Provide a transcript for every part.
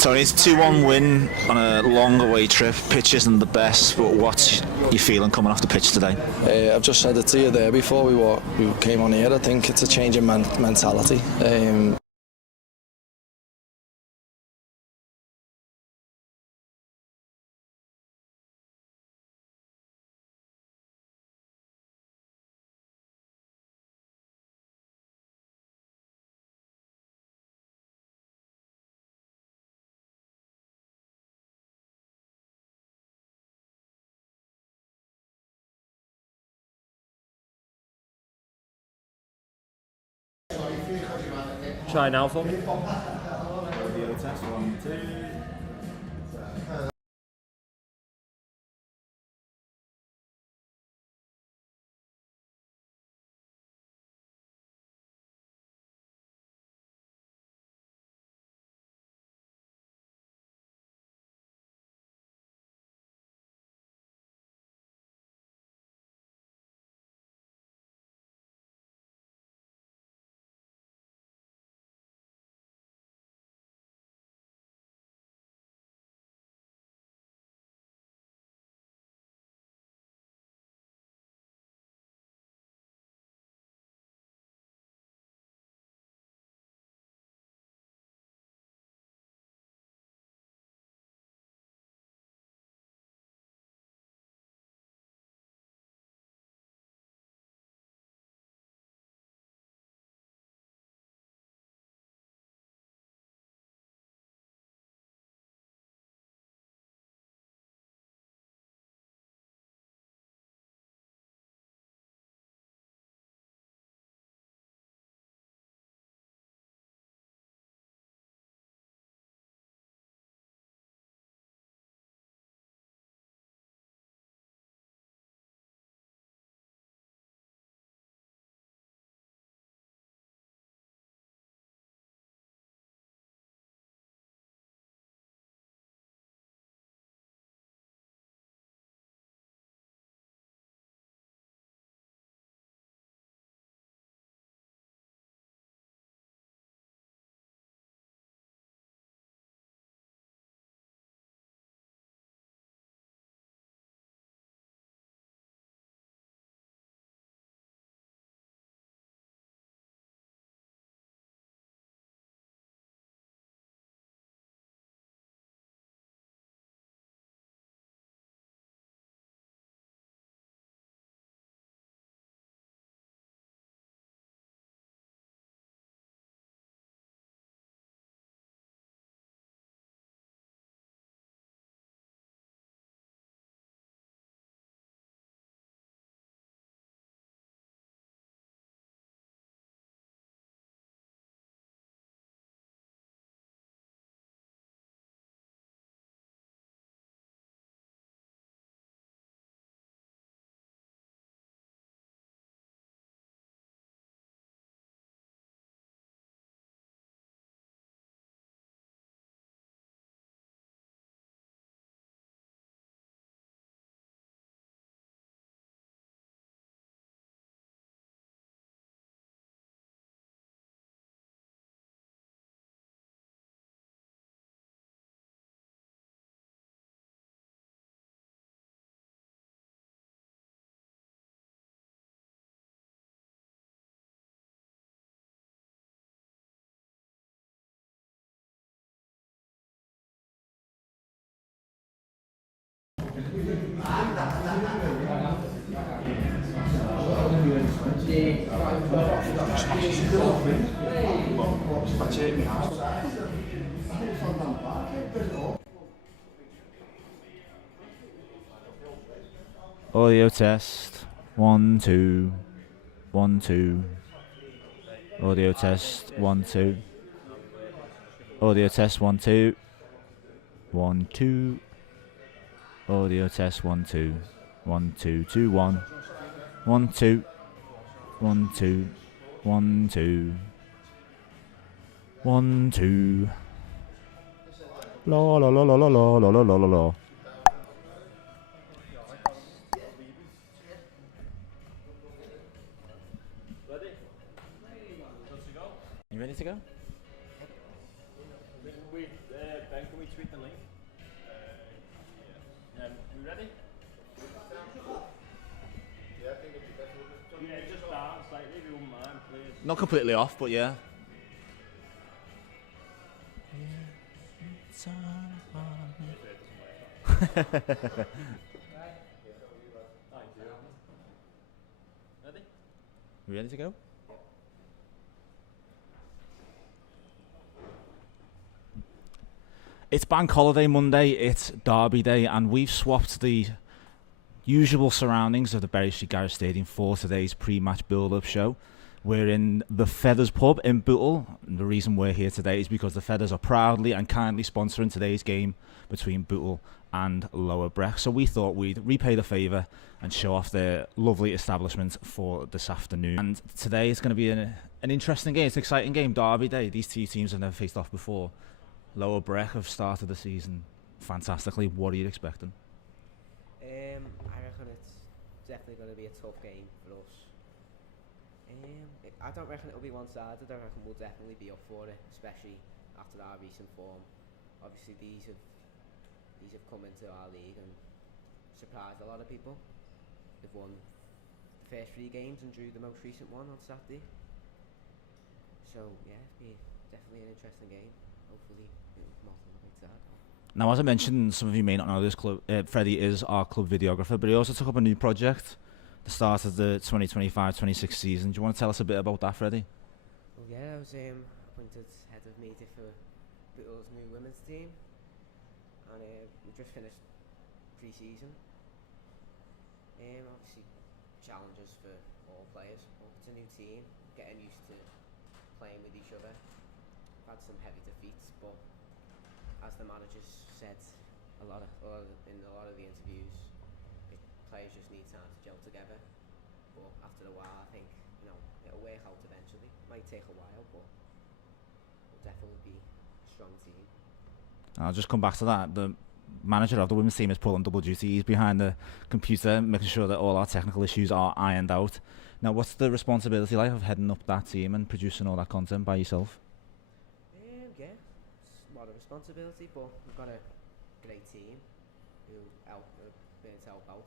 Tony, it's a 2-1 win on a long away trip. Pitch isn't the best, but what's you feeling coming off the pitch today? I've just said it to you there before we came on here. I think it's a change in mentality. Try now for me. Audio test 1, 2. Audio test 1, 2, 1, 2. Audio test 1, 2. Audio test 1, 2. 1, 2. Audio test 1, 2. 1, 2, 2, 1. 1, 2. 1, 2. 1, 2. 1, 2. La la la la la la la la la la. You ready to go? We we tweet the link? You ready? Yeah, just down slightly if you wouldn't mind, please. Not completely off, but yeah. Thank you. Ready? You ready to go? It's Bank Holiday Monday, it's Derby Day, and we've swapped the usual surroundings of the Bury Street Garage Stadium for today's pre-match build-up show. We're in the Feathers pub in Bootle, and the reason we're here today is because the Feathers are proudly and kindly sponsoring today's game between Bootle and Lower Breck. So we thought we'd repay the favour and show off their lovely establishment for this afternoon. And today it's going to be an interesting game, it's an exciting game, Derby Day. These two teams have never faced off before. Lower Breck have started the season fantastically. What are you expecting? I reckon it's definitely going to be a tough game for us. I don't reckon it'll be one-sided. I reckon we'll definitely be up for it, especially after our recent form. Obviously, these have come into our league and surprised a lot of people. They've won the first 3 games and drew the most recent one on Saturday. So yeah, it'll be definitely an interesting game. Hopefully, it'll come off on the right side. Now, as I mentioned, some of you may not know this, Freddie is our club videographer, but he also took up a new project at the start of the 2025-26 season. Do you want to tell us a bit about that, Freddie? Well, yeah, I was appointed head of media for Bootle's new women's team, and we just finished pre-season. Obviously, challenges for all players. Well, it's a new team, getting used to playing with each other. We've had some heavy defeats, but as the managers said in a lot of the interviews, players just need time to gel together. But after a while, I think it'll work out eventually. Might take a while, but it'll definitely be a strong team. I'll just come back to that. The manager of the women's team is pulling double duty. He's behind the computer, making sure that all our technical issues are ironed out. Now, what's the responsibility like of heading up that team and producing all that content by yourself? Yeah, it's a lot of responsibility, but we've got a great team who help out.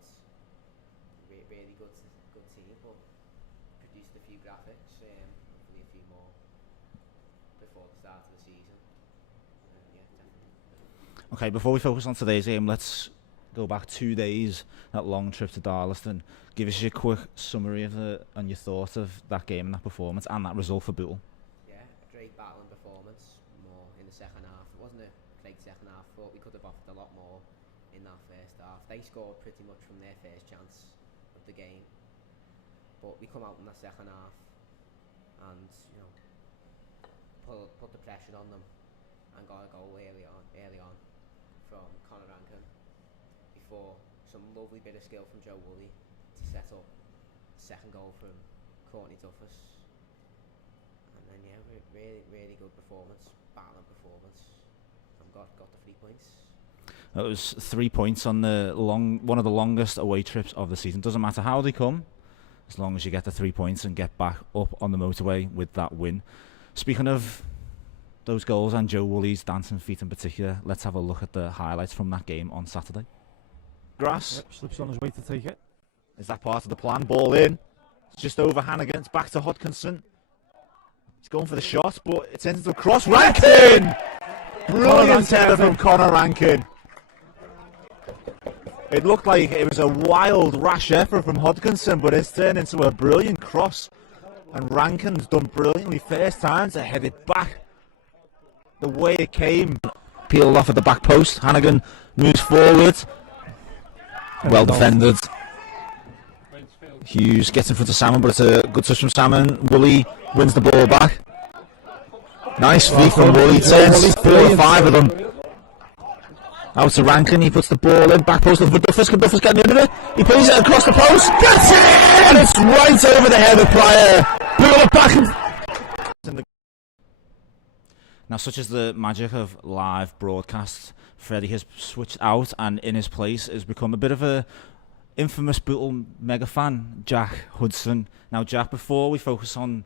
Really good team, but produced a few graphics, hopefully a few more before the start of the season. Yeah, definitely. Okay, before we focus on today's game, let's go back 2 days, that long trip to Darlaston. Give us your quick summary of and your thoughts of that game and that performance and that result for Bootle. Yeah, a great battling performance, more in the second half. It wasn't a great second half, thought we could have offered a lot more in that first half. They scored pretty much from their first chance of the game, but we come out in the second half and put the pressure on them and got a goal early on from Conor Rankin before some lovely bit of skill from Joe Woolley to set up second goal from Courtney Duffus, and then really good performance, battling performance, and got the 3 points. That was 3 points on one of the longest away trips of the season. Doesn't matter how they come, as long as you get the 3 points and get back up on the motorway with that win. Speaking of those goals and Joe Woolley's dancing feet in particular, let's have a look at the highlights from that game on Saturday. Grass. Yep, slips on his way to take it. Is that part of the plan? Ball in. It's just over Hannigan. It's back to Hodkinson. He's going for the shot, but it's into the cross. Rankin! Brilliant header from Conor Rankin. It looked like it was a wild, rash effort from Hodkinson, but it's turned into a brilliant cross. And Rankin's done brilliantly first time to head it back the way it came. Peeled off at the back post. Hannigan moves forward. Well defended. Hughes gets in front of Salmon, but it's a good touch from Salmon. Woolley wins the ball back. Nice feet from Woolley. Turns 4 or 5 of them. Out to Rankin, he puts the ball in, back post looking for Duffus. Can Duffus get under it? He plays it across the post. Gets it! And it's right over the head of Pryor. Put it back. Now, such is the magic of live broadcasts, Freddie has switched out, and in his place has become a bit of a infamous Bootle mega fan, Jack Hudson. Now, Jack, before we focus on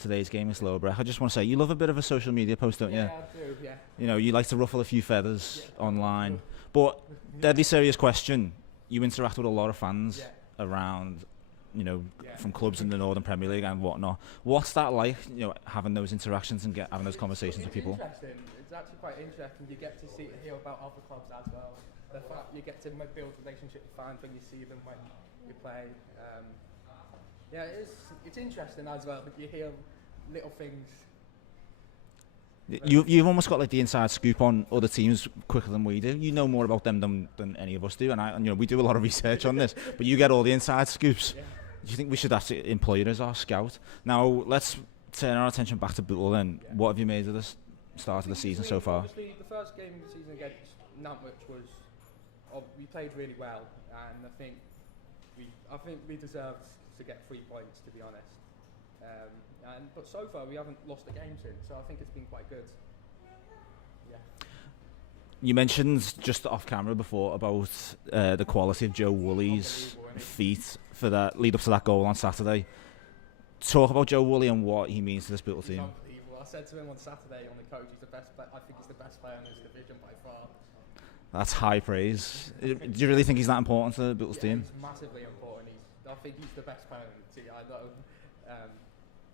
today's game is low, Breck. I just want to say, you love a bit of a social media post, don't you? Yeah, I do, yeah. You know, you like to ruffle a few feathers online. But, deadly serious question, you interact with a lot of fans around, you know, from clubs in the Northern Premier League and whatnot. What's that like, you know, having those interactions and having those conversations with people? Interesting. It's actually quite interesting. You get to hear about other clubs as well. The fact you get to build relationships with fans when you see them when you play. It's interesting as well. You hear little things. You've almost got like the inside scoop on other teams quicker than we do. You know more about them than any of us do, and you know, we do a lot of research on this, but you get all the inside scoops. Yeah. Do you think we should actually employ it as our scout? Now let's turn our attention back to Bootle then. Yeah. What have you made of the start of the season so far? Obviously, the first game of the season against Nantwich was we played really well, and I think we deserved to get 3 points, to be honest. But so far we haven't lost a game since, so I think it's been quite good. Yeah. You mentioned just off camera before about the quality of Joe Woolley's feet for that lead up to that goal on Saturday. Talk about Joe Woolley and what he means to this Bootle team. Unbelievable. I said to him on Saturday on the coach, he's the best. I think he's the best player in this division by far. That's high praise. Do you really think he's that important to the Bootle's team? He's massively important. I think he's the best player in the team. I know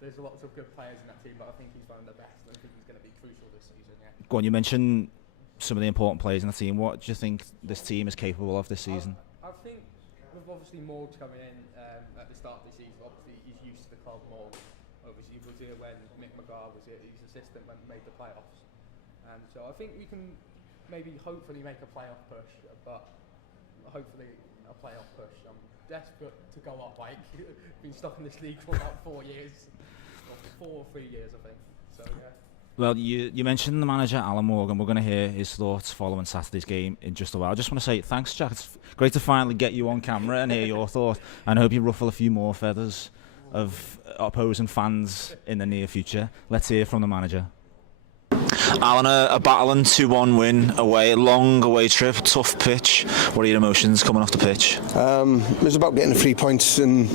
there's lots of good players in that team, but I think he's one of the best. I think he's going to be crucial this season. Yeah. Go on, you mentioned some of the important players in the team. What do you think this team is capable of this season? I think with obviously Morgs coming in at the start of the season, obviously he's used to the club more. Obviously he was here when Mick McGrath was here, his assistant when we made the playoffs. So I think we can maybe hopefully make a playoff push, but hopefully a playoff push. I'm desperate to go up, Mike. Been stuck in this league for about 4 years. 4 or 3 years, I think. So yeah. Well, you mentioned the manager, Alan Morgan. We're going to hear his thoughts following Saturday's game in just a while. I just want to say thanks, Jack. It's great to finally get you on camera and hear your thoughts. And I hope you ruffle a few more feathers of opposing fans in the near future. Let's hear from the manager. Alan, a battling 2-1 win away, long away trip, tough pitch. What are your emotions coming off the pitch? It was about getting the 3 points, and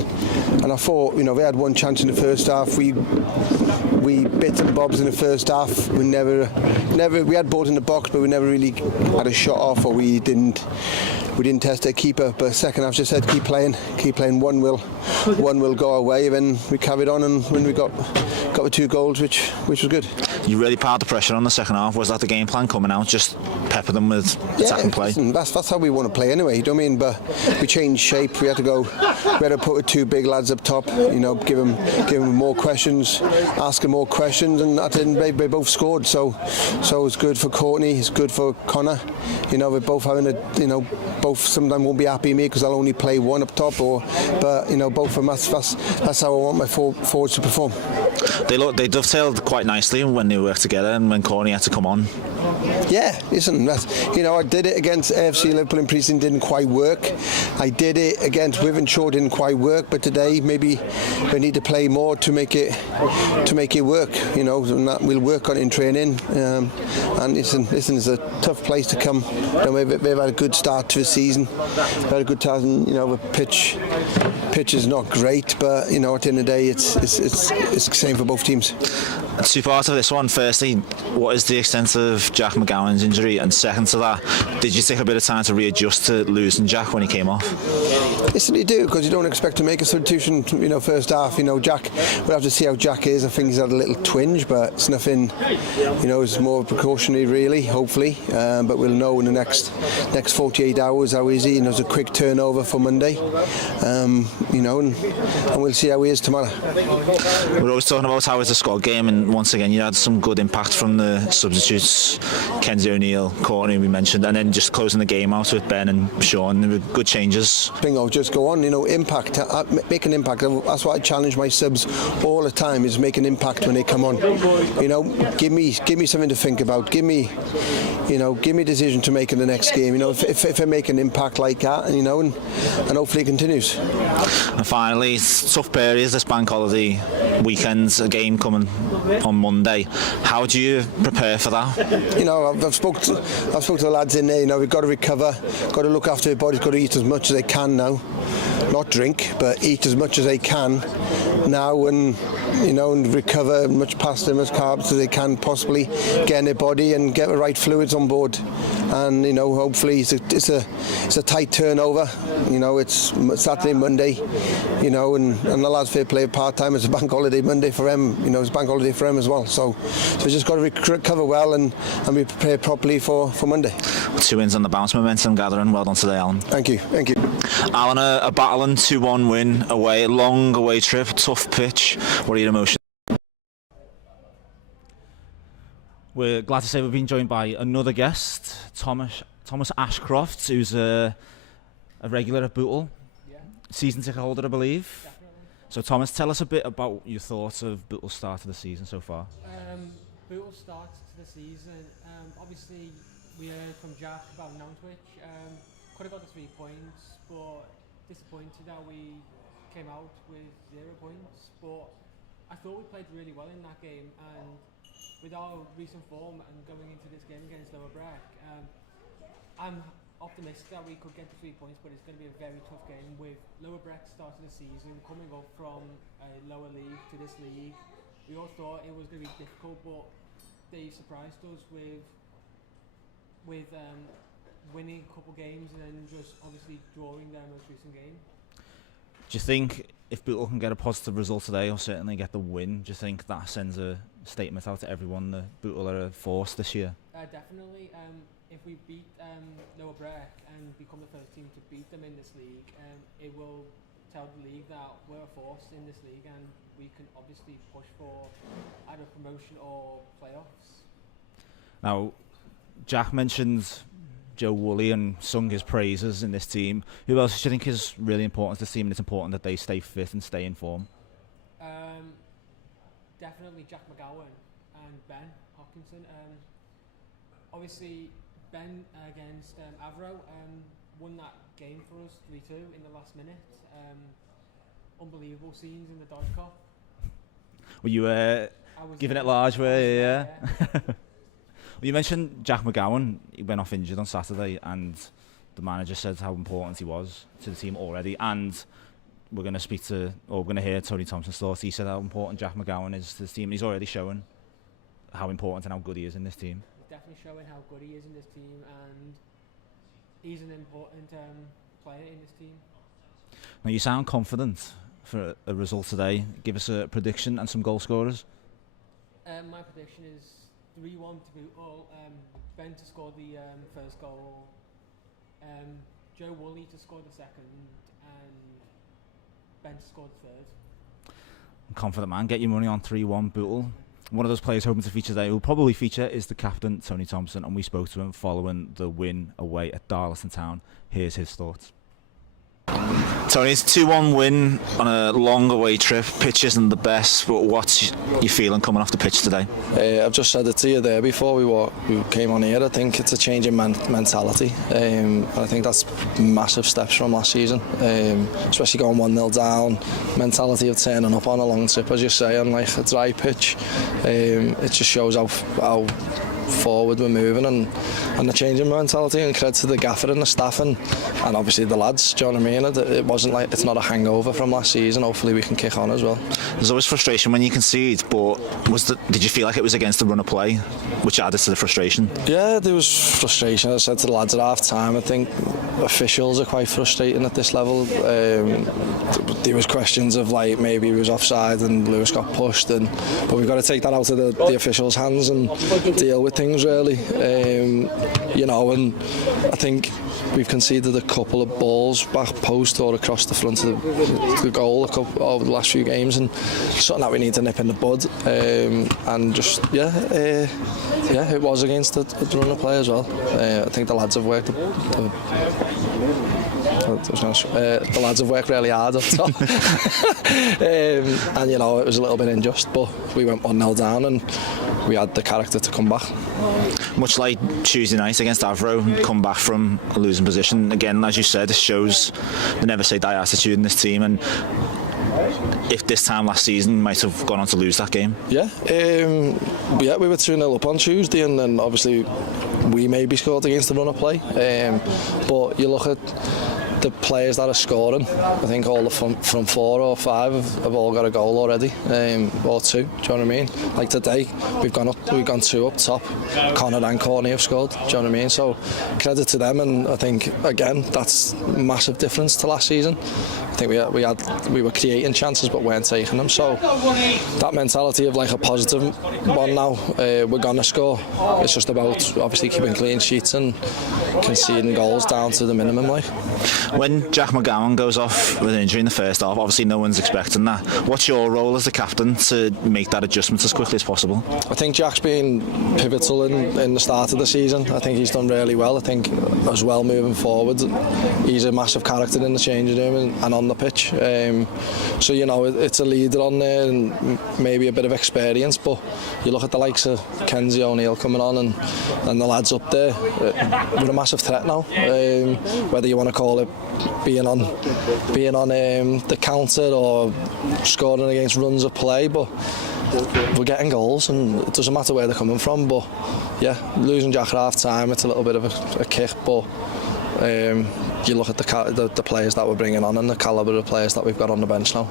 I thought, you know, we had one chance in the first half. We bit and bobs in the first half. We had balls in the box, but we never really had a shot off, or we didn't test their keeper. But second half, just said keep playing. One will go our way. Then we carried on, and when we got the 2 goals, which was good. You really piled the pressure on the second half. Was that the game plan coming out? Just pepper them with attacking play? Listen, that's how we want to play anyway, you know what I mean? But we changed shape. We had to put 2 big lads up top, you know, give them more questions, ask them more questions, and at the end they both scored. So it's good for Courtney, it's good for Connor. You know, we're both having both sometimes won't be happy with me because I'll only play one up top, but you know, both of them, that's how I want my forwards to perform. They dovetailed quite nicely when they worked together, and when Courtney had to come on. Yeah, listen, I did it against AFC Liverpool in pre-season, didn't quite work. I did it against Wivenshaw, didn't quite work. But today, maybe we need to play more to make it work. You know, and that we'll work on it in training. And listen, it's a tough place to come. You know, they've had a good start to the season. They've had a good time. You know, the pitch is not great, but you know, at the end of the day, it's the same for both teams. 2 parts of this one. Firstly, what is the extent of Jack McGowan's injury? And second to that, did you take a bit of time to readjust to losing Jack when he came off? Yes, you do, because you don't expect to make a substitution, you know, first half. You know, Jack, we'll have to see how Jack is. I think he's had a little twinge, but it's nothing, you know, it's more precautionary really, hopefully. But we'll know in the next 48 hours how is he. You know, it's a quick turnover for Monday. You know, and we'll see how he is tomorrow. We're always talking about how it's a squad game, and once again you had some good impact from the substitutes, Kenzie O'Neill, Courtney we mentioned, and then just closing the game out with Ben and Sean. They were good changes. Bingo, just go on, you know, impact, make an impact. That's what I challenge my subs all the time, is make an impact when they come on. You know, give me something to think about. Give me a decision to make in the next game. You know, if I make an impact like that, you know, and hopefully it continues. And finally, it's tough periods this bank holiday weekends, a game coming on Monday. How do you prepare for that? You know, I've spoke to the lads in there. You know, we've got to recover, got to look after their bodies, got to eat as much as they can now. Not drink, but eat as much as they can now, and and recover much pasta, much carbs as they can possibly, get in their body and get the right fluids on board. And hopefully it's a tight turnover. It's Saturday, Monday, and the lads fair play part time. It's a bank holiday Monday for them. It's a bank holiday for them as well. So we just got to recover well and be prepared properly for Monday. 2 wins on the bounce, momentum gathering. Well done today, Alan. Thank you. Alan, a battling 2-1 win away, a long away trip, tough pitch. What are your emotions? We're glad to say we've been joined by another guest, Thomas Ashcroft, who's a regular at Bootle, season ticket holder, I believe. Definitely. So Thomas, tell us a bit about your thoughts of Bootle's start to the season so far. Bootle's start to the season, obviously we heard from Jack about Nantwich, could have got the 3 points, but disappointed that we came out with 0 points, but I thought we played really well in that game, and with our recent form and going into this game against Lower Breck, I'm optimistic that we could get the 3 points, but it's going to be a very tough game with Lower Breck starting the season, coming up from a lower league to this league. We all thought it was going to be difficult, but they surprised us with winning a couple games and then just obviously drawing their most recent game. Do you think if Bootle can get a positive result today, or certainly get the win, do you think that sends a statement out to everyone that Bootle are a force this year? Definitely. If we beat Lower Breck and become the first team to beat them in this league, it will tell the league that we're a force in this league and we can obviously push for either promotion or playoffs. Now, Jack mentioned Joe Woolley and sung his praises in this team. Who else do you think is really important to this team, and it's important that they stay fit and stay in form? Definitely Jack McGowan and Ben Hopkinson. Obviously Ben against Avro won that game for us 3-2 in the last minute. Unbelievable scenes in the Dodge Cup. Were you giving it large, were you? Yeah. Well, you mentioned Jack McGowan. He went off injured on Saturday, and the manager said how important he was to the team already. And we're going to hear Tony Thompson's thoughts. He said how important Jack McGowan is to the team. He's already shown how important and how good he is in this team. He's definitely showing how good he is in this team, and he's an important player in this team. Now, you sound confident for a result today. Give us a prediction and some goal scorers. My prediction is 3-1 to Bootle. Ben to score the first goal, Joe Woolley to score the second, and Ben to score the third. Confident man. Get your money on 3-1 Bootle. One of those players hoping to feature today, who will probably feature, is the captain, Tony Thompson, and we spoke to him following the win away at Darlaston Town. Here's his thoughts. Tony, it's a 2-1 win on a long away trip. Pitch isn't the best, but what's you feeling coming off the pitch today? I've just said it to you there before we came on here. I think it's a change in mentality. I think that's massive steps from last season, especially going 1-0 down. Mentality of turning up on a long trip, as you say, on like a dry pitch. It just shows how forward we're moving and the change in mentality, and credit to the gaffer and the staff and obviously the lads. Do you know what I mean? It wasn't like, it's not a hangover from last season. Hopefully we can kick on as well. There's always frustration when you concede, but did you feel like it was against the run of play, which added to the frustration? Yeah, there was frustration. As I said to the lads at half time, I think officials are quite frustrating at this level. There was questions of like maybe he was offside and Lewis got pushed, but we've got to take that out of the officials' hands and deal with things really. And I think we've conceded a couple of balls back post or across the front of the goal over the last few games, and something that we need to nip in the bud. And just it was against the run of play as well. I think the lads have worked. The lads have worked really hard up top. And it was a little bit unjust, but we went 1-0 down and we had the character to come back. Much like Tuesday night against Avro, come back from a losing position. Again, as you said, it shows the never say die attitude in this team, and if this time last season might have gone on to lose that game. We were 2-0 up on Tuesday, and then obviously we maybe scored against the run of play, but you look at the players that are scoring, I think all the from 4 or 5 have all got a goal already, or 2. Do you know what I mean? Like today, we've gone 2 up top. Connor and Courtney have scored. Do you know what I mean? So credit to them, and I think again that's a massive difference to last season. I think we were creating chances but weren't taking them. So that mentality of like a positive one now. We're gonna score. It's just about obviously keeping clean sheets and conceding goals down to the minimum. Like when Jack McGowan goes off with an injury in the first half, obviously no one's expecting that. What's your role as the captain to make that adjustment as quickly as possible? I think Jack's been pivotal in the start of the season. I think he's done really well. I think as well moving forward, he's a massive character in the changing room and on the pitch. So you know it's a leader on there and maybe a bit of experience, but you look at the likes of Kenzie O'Neill coming on and the lads up there, we're a massive threat now. Whether you want to call it being on the counter or scoring against runs of play, but we're getting goals and it doesn't matter where they're coming from. But yeah, losing Jack at half time, it's a little bit of a kick, but you look at the players that we're bringing on and the calibre of players that we've got on the bench now.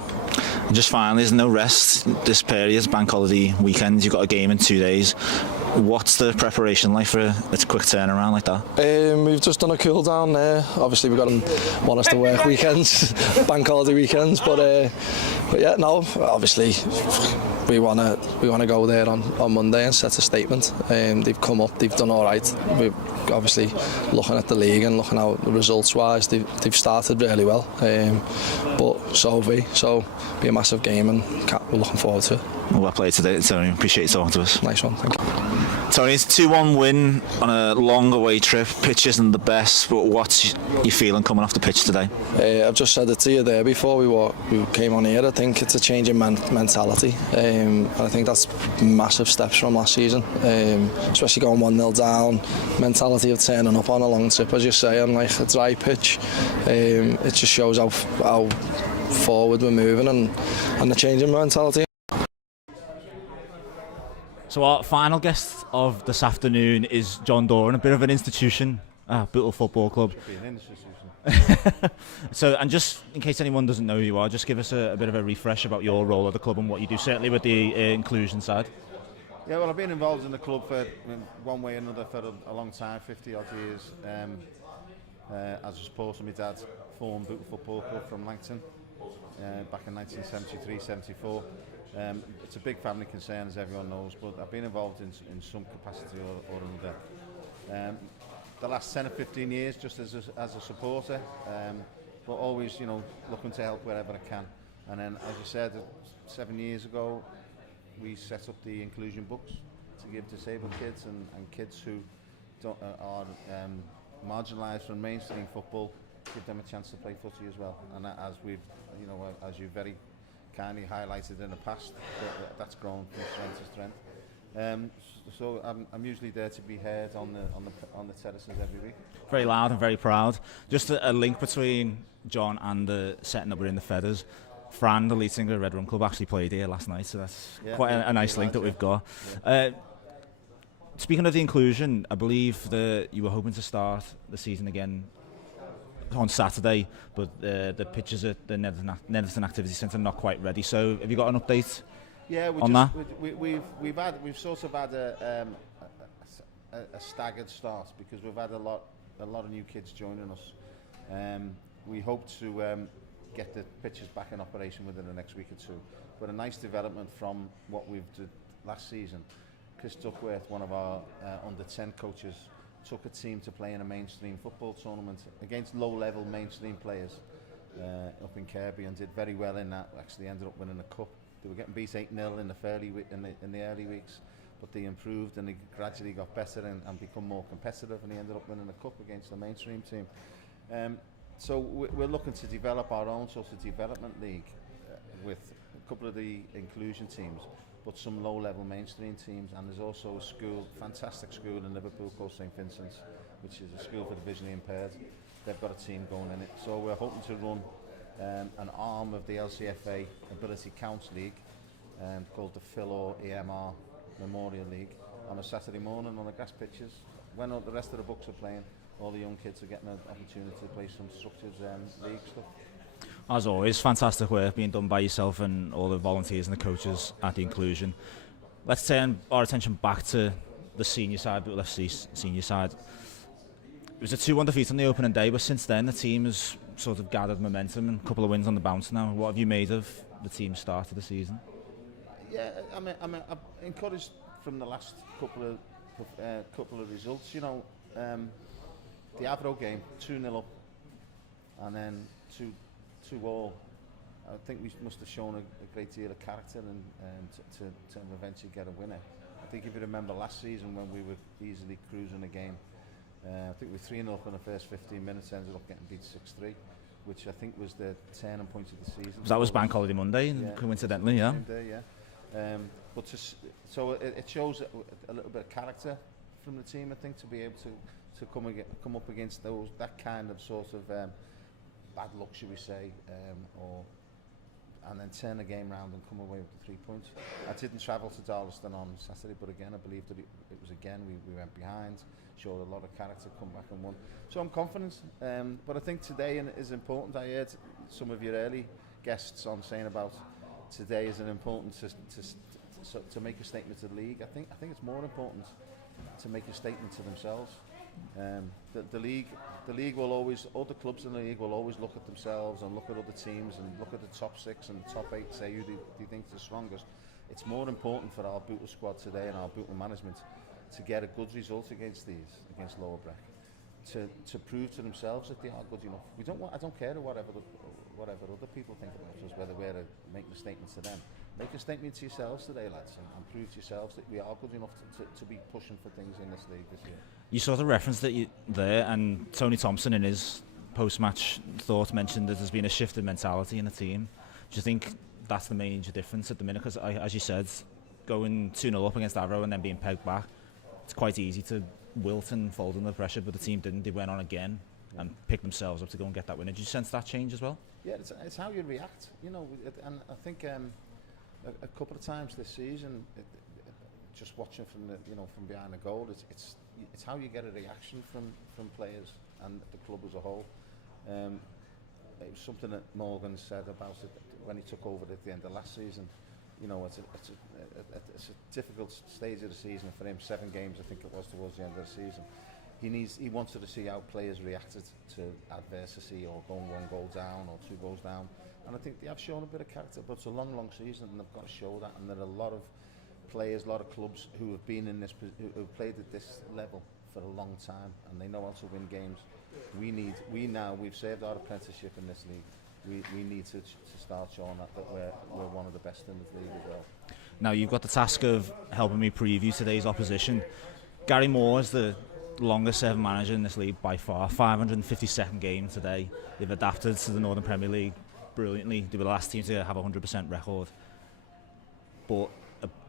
And just finally, there's no rest this period, bank holiday weekend, you've got a game in 2 days. What's the preparation like for a quick turnaround like that? We've just done a cool down there. Obviously we've got want us to work weekends, bank holiday weekends, but yeah, no, obviously we want to go there on Monday and set a statement. They've come up, they've done all right. We're obviously looking at the league and looking out the results wise, they've started really well, but so have we. So be a massive game and we're looking forward to it. Well played today, Tony. Appreciate you talking to us. Nice one, thank you. Tony, it's a 2-1 win on a long away trip. Pitch isn't the best, but what's you feeling coming off the pitch today? I've just said it to you there before we came on here. I think it's a change in mentality. I think that's massive steps from last season, especially going 1-0 down. Mentality of turning up on a long trip, as you say, on like a dry pitch. It just shows how forward we're moving and the change in mentality. So our final guest of this afternoon is John Doran, a bit of an institution, Bootle Football Club. So, and just in case anyone doesn't know who you are, just give us a bit of a refresh about your role at the club and what you do, certainly with the inclusion side. Yeah, well, I've been involved in the club for one way or another for a long time, 50 odd years. As a supporter, my dad formed Bootle Football Club from Langton back in 1973-74. It's a big family concern, as everyone knows, but I've been involved in some capacity or another. The last 10 or 15 years just as a supporter, but always, looking to help wherever I can. And then, as you said, 7 years ago, we set up the inclusion books to give disabled kids and kids who are marginalised from mainstream football, give them a chance to play footy as well. And as we've, as you very kindly highlighted in the past, that's grown from strength to strength. So I'm usually there to be heard on the terraces every week. Very loud and very proud. Just a link between John and the setting up in the Feathers. Fran, the lead singer of Red Rum Club, actually played here last night, so that's quite a nice link that we've got. Yeah. Speaking of the inclusion, I believe that you were hoping to start the season again on Saturday, but the pitches at the Netherton Activity Centre are not quite ready. So have you got an update? Yeah, we've sort of had a staggered start because we've had a lot of new kids joining us. We hope to get the pitches back in operation within the next week or two. But a nice development from what we've did last season. Chris Duckworth, one of our under-10 coaches, took a team to play in a mainstream football tournament against low-level mainstream players up in Kirby and did very well in that. Actually ended up winning a cup. They were getting beat 8-0 in the early weeks, but they improved and they gradually got better and become more competitive, and they ended up winning a cup against the mainstream team. So we're looking to develop our own sort of development league with a couple of the inclusion teams, but some low-level mainstream teams. And there's also a school, fantastic school in Liverpool called St Vincent's, which is a school for the visually impaired. They've got a team going in it. So we're hoping to run an arm of the LCFA Ability Counts League called the Phil or EMR Memorial League on a Saturday morning on the grass pitches. when all the rest of the books are playing, all the young kids are getting an opportunity to play some structured league stuff. As always, fantastic work being done by yourself and all the volunteers and the coaches at the inclusion. Let's turn our attention back to the senior side, Bootle FC senior side. It was a 2-1 defeat on the opening day, but since then the team has sort of gathered momentum and a couple of wins on the bounce now. What have you made of the team's start of the season? Yeah, I'm encouraged from the last couple of results. You know, the Avro game, 2-0 up, and then 2-2 I think we must have shown a great deal of character and to eventually get a winner. I think if you remember last season when we were easily cruising the game, I think we were 3-0 up in the first 15 minutes, ended up getting beat 6-3, which I think was the turning point of the season. That was Bank Holiday Monday, coincidentally, yeah. But so it shows a little bit of character from the team, I think, to be able to come up against that kind of sort of bad luck, should we say, and then turn the game round and come away with the 3 points. I didn't travel to Darlaston on Saturday, but again, I believe that it was again, we went behind, showed a lot of character, come back and won. So I'm confident, but I think today is important. I heard some of your early guests on saying about today is an important to make a statement to the league. I think it's more important to make a statement to themselves. The league will always, other clubs in the league will always look at themselves and look at other teams and look at the top 6 and top 8, say who they think is the strongest. It's more important for our Bootle squad today and our Bootle management to get a good result against Lower Breck, to prove to themselves that they are good enough. I don't care whatever other people think about us, whether we're making a statement to them. Make a statement to yourselves today, lads, and prove to yourselves that we are good enough to be pushing for things in this league this year. You sort of referenced it there, and Tony Thompson in his post-match thought mentioned that there's been a shift in mentality in the team. Do you think that's the major difference at the minute? Because as you said, going 2-0 up against Avro and then being pegged back, it's quite easy to wilt and fold under pressure, but the team didn't. They went on again and picked themselves up to go and get that win. Did you sense that change as well? Yeah, it's how you react, you know, and I think a couple of times this season, just watching from behind the goal, it's how you get a reaction from players and the club as a whole. It was something that Morgan said about it when he took over at the end of last season. You know, it's a difficult stage of the season for him. 7 games, I think it was, towards the end of the season. He wanted to see how players reacted to adversity or going 1 goal down or 2 goals down. And I think they have shown a bit of character, but it's a long season and they've got to show that. And there are a lot of players, a lot of clubs who have been in this, who have played at this level for a long time, and they know how to win games. We've saved our apprenticeship in this league. We need to start showing that we're one of the best in the league as well. Now you've got the task of helping me preview today's opposition. Gary Moore is the longest serving manager in this league by far. 552nd game today. They've adapted to the Northern Premier League brilliantly. They were the last team to have a 100% record. But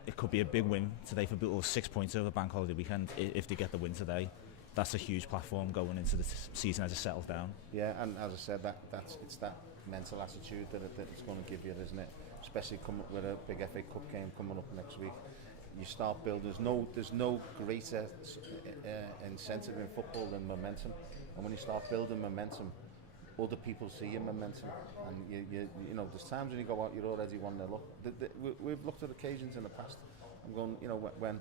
it could be a big win today for Bootle. 6 points over the Bank Holiday weekend if they get the win today. That's a huge platform going into the season as it settles down. Yeah, and as I said, it's that mental attitude that it's going to give you, isn't it? Especially coming with a big FA Cup game coming up next week. You start building. There's no greater incentive in football than momentum. And when you start building momentum, other people see your momentum, and you know, there's times when you go out, you're already 1-0 up. We've looked at occasions in the past. I'm going, you know, when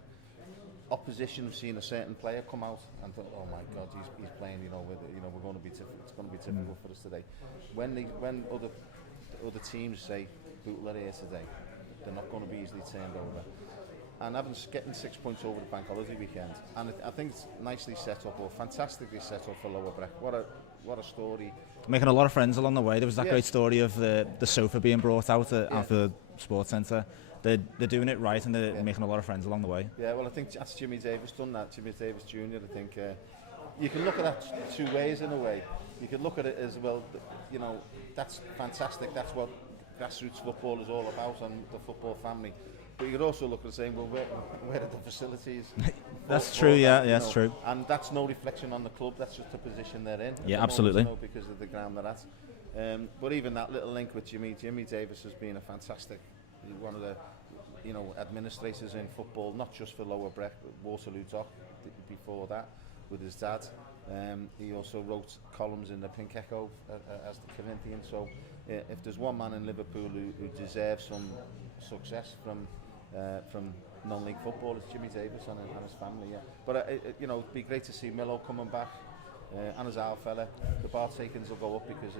opposition have seen a certain player come out and thought, oh my God, he's playing, you know, we're going to be it's going to be difficult for us today. When other teams say Bootle are here today, they're not going to be easily turned over. And getting 6 points over the Bank Holiday weekend, and I think it's nicely set up, or fantastically set up for Lower Breck. What a story. Making a lot of friends along the way. There was that great story of the sofa being brought out at Anfield Sports Centre. They're doing it right, and they're making a lot of friends along the way. Yeah, well, I think that's Jimmy Davis done that. Jimmy Davis Jr. I think you can look at that 2 ways in a way. You could look at it as, well, you know, that's fantastic. That's what grassroots football is all about, and the football family. But you could also look at it saying, well, where are the facilities? That's true, yeah, that's true. And that's no reflection on the club, that's just the position they're in. Yeah, absolutely. Moment, you know, because of the ground they're at. But even that little link with Jimmy Davis has been a fantastic, one of the, you know, administrators in football, not just for Lower Breck, but Waterloo Dock before that. with his dad. He also wrote columns in the Pink Echo as the Corinthian. So if there's one man in Liverpool who deserves some success from non-league football, it's Jimmy Davis and his family. Yeah. But you know, it'd be great to see Milo coming back. And as our fella, the bar takings will go up because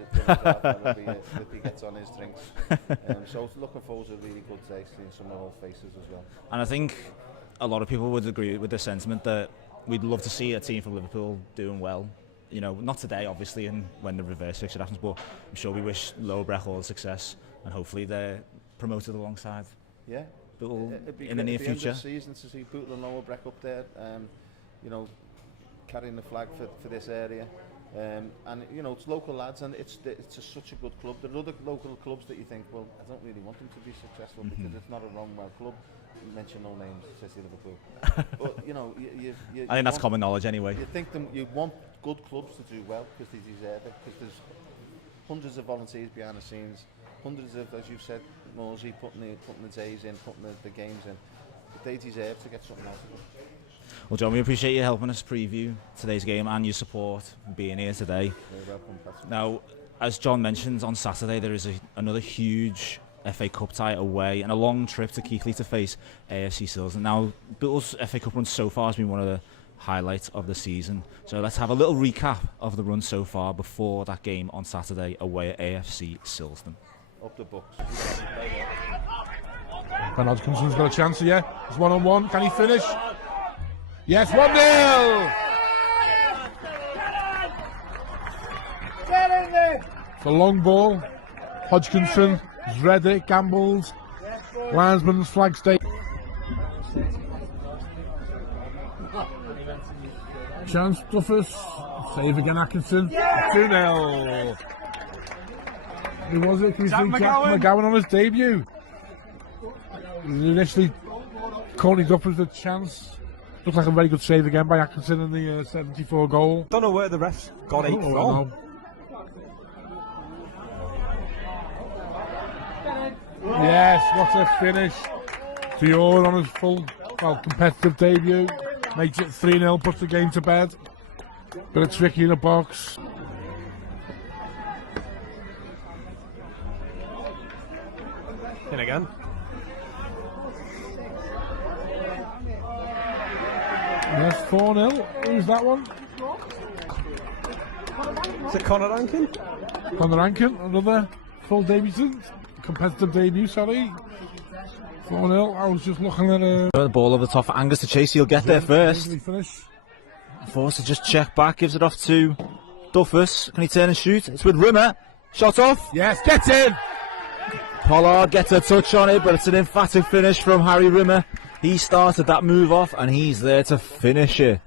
if he gets on his drinks. So looking forward to a really good day, seeing some of our faces as well. And I think a lot of people would agree with the sentiment that we'd love to see a team from Liverpool doing well. You know, not today, obviously, and when the reverse fixture happens, but I'm sure we wish Lower Breck all the success, and hopefully they're promoted alongside Bootle in the near future. It'd be end of season to see Bootle and Lower Breck up there, you know, carrying the flag for this area. And you know, it's local lads, and it's such a good club. There are other local clubs that you think, well, I don't really want them to be successful because it's not a Romwell club. You mention no names, City Liverpool. But you know, I think that's common knowledge anyway. You want good clubs to do well because they deserve it. Because there's hundreds of volunteers behind the scenes, hundreds of, as you've said, Morsey putting the days in, putting the games in. But they deserve to get something out of it. Well, John, we appreciate you helping us preview today's game and your support for being here today. You're welcome, Patrick. Now, as John mentioned, on Saturday there is another huge FA Cup tie away and a long trip to Keighley to face AFC Silverstone. Now, Bootle's FA Cup run so far has been one of the highlights of the season. So let's have a little recap of the run so far before that game on Saturday away at AFC Silverstone. Up the books. Ben Hodgkinson's got a chance here. It's 1-on-1. Can he finish? Yes, 1-0! It's a long ball. Hodgkinson has read it, gambles. Linesman's flag stay. Chance, Duffus. Save again, Atkinson. 2-0. Who was it? Jack McGowan on his debut. Initially, Courtney Duffus had a chance. Looks like a very good save again by Atkinson in the 74 goal. Don't know where the refs got it from. Yes, what a finish. Fiore on his full, competitive debut. Makes it 3-0, puts the game to bed. Bit of tricky in the box. In again. Yes, 4-0. Who's that one? Is it Conor Rankin? Conor Rankin, another full debut, competitive debut, sorry. 4-0. I was just looking at the ball over the top for Angus to chase. He'll get there first. Forced to just check back, gives it off to Duffus. Can he turn and shoot? It's with Rimmer. Shot off. Yes, gets in. Pollard gets a touch on it, but it's an emphatic finish from Harry Rimmer. He started that move off and he's there to finish it.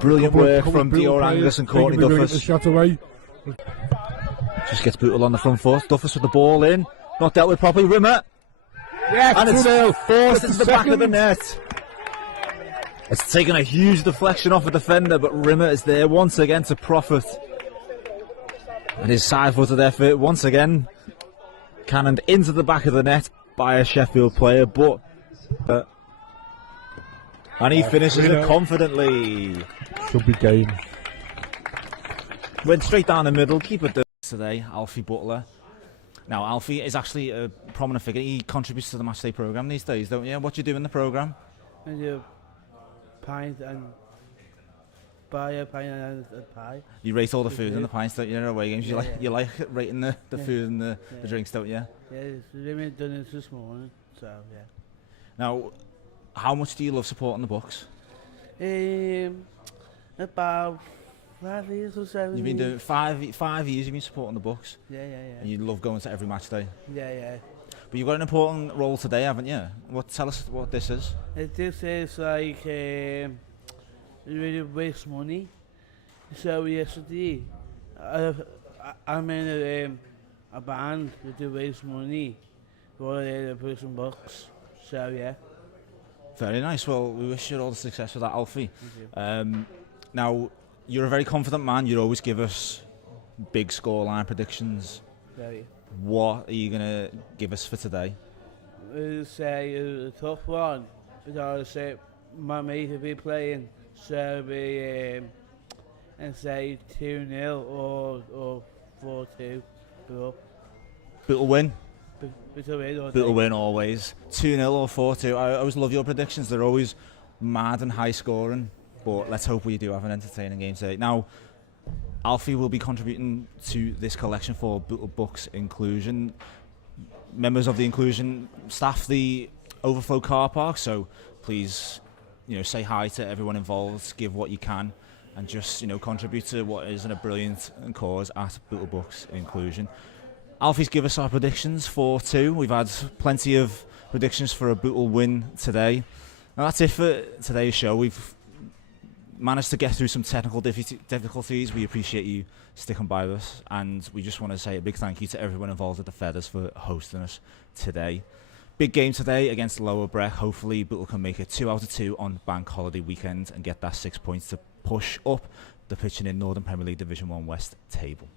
Brilliant work from Dior Angus and Courtney Duffus. Shot away. Just gets Bootle on the front foot. Duffus with the ball in. Not dealt with properly. Rimmer. Yes, and it's still forced into the back of the net. It's taken a huge deflection off a defender, but Rimmer is there once again to profit. And his side footed effort once again cannoned into the back of the net by a Sheffield player, but and he finishes it confidently. Should be game. Went straight down the middle. Keep it today, Alfie Butler. Now, Alfie is actually a prominent figure. He contributes to the matchday programme these days, don't you? What do you do in the programme? I do pint and buy a pint and a pie. You rate all the food and the pints, don't you, in away games? You like rating the food and the drinks, don't you? Yeah, we done it this morning, so yeah. Now, how much do you love supporting the Bucks? About 5 years or 7 years. You've been doing 5 years. You've been supporting the Bucks. Yeah. And you love going to every match day. Yeah. But you've got an important role today, haven't you? Tell us what this is. This is like really waste money. So yesterday, I'm in a band that do waste money for the person Bucks. So yeah. Very nice. Well, we wish you all the success with that, Alfie. Now, you're a very confident man. You always give us big scoreline predictions. Very. What are you going to give us for today? I'll say a tough one, because my mate will be playing, so it'll be and say 2-0 or 4-2. Bootle win. Bootle win or Bootle win always. 2-0 or 4-2. I always love your predictions. They're always mad and high scoring. But let's hope we do have an entertaining game today. Now, Alfie will be contributing to this collection for Bootle Books Inclusion. Members of the Inclusion staff the overflow car park, so please, say hi to everyone involved, give what you can, and just, contribute to what is a brilliant cause at Bootle Books Inclusion. Alfie's give us our predictions for 2. We've had plenty of predictions for a Bootle win today. Now that's it for today's show. We've managed to get through some technical difficulties. We appreciate you sticking by us, and we just want to say a big thank you to everyone involved at the Feathers for hosting us today. Big game today against Lower Breck. Hopefully Bootle can make it 2 out of 2 on bank holiday weekend and get that 6 points to push up the pitching in Northern Premier League Division 1 West table.